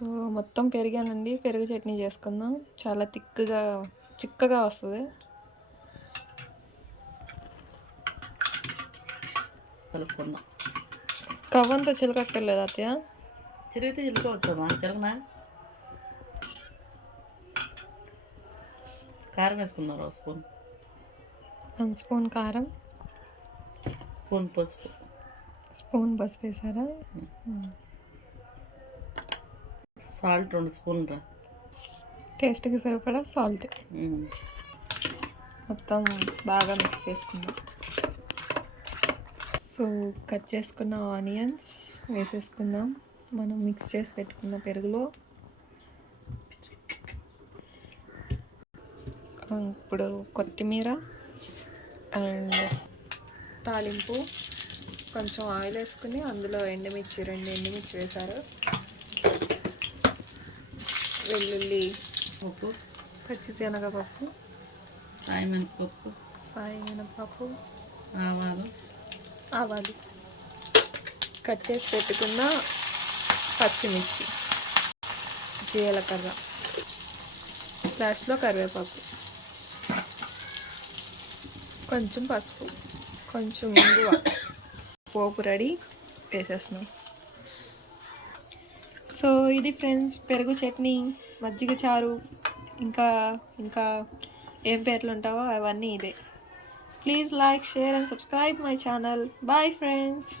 So మొత్తం పెరిగానండి, పెరుగు చట్నీ చేసుకుందాం. చాలా చిక్కగా వస్తుంది. కలుపుకుందాం. కవ్వంతో చిలకక్కర్లేదు అత్తయ్య? చిరిగితే చిలుకోవచ్చమ్మా, చిరగనా? కారం వేసుకున్నారు 1 స్పూన్, 1 స్పూన్ కారం, స్పూన్ పసుపు, స్పూన్ పసుపు వేసారా? సాల్ట్ 2 స్పూన్లు రా, టేస్ట్కి సరిపడా సాల్ట్. మొత్తం బాగా మిక్స్ చేసుకుందాం. సో కట్ చేసుకున్న ఆనియన్స్ వేసేసుకుందాం మనం మిక్స్ చేసి పెట్టుకున్న పెరుగులో. ఇప్పుడు కొత్తిమీర అండ్ తాలింపు, కొంచెం ఆయిల్ వేసుకుని అందులో 2 ఎండుమిర్చి వేశారు, వెల్లుల్లి, ఉప్పు, పచ్చిశనగపప్పు, సాయి మినపప్పు, ఆవాలు, కట్ చేసి పెట్టుకున్న పచ్చిమిర్చి, జీలకర్ర, లాస్ట్లో కరివేపాకు, కొంచెం పసుపు, కొంచెం ఇంగువ. పోపు రెడీ, వేసేస్తున్నాం. సో ఇది ఫ్రెండ్స్ పెరుగు చట్నీ, మజ్జిగ చారు, ఇంకా ఏం పేర్లు ఉంటావో అవన్నీ ఇదే. Please like, share and subscribe my channel. Bye friends.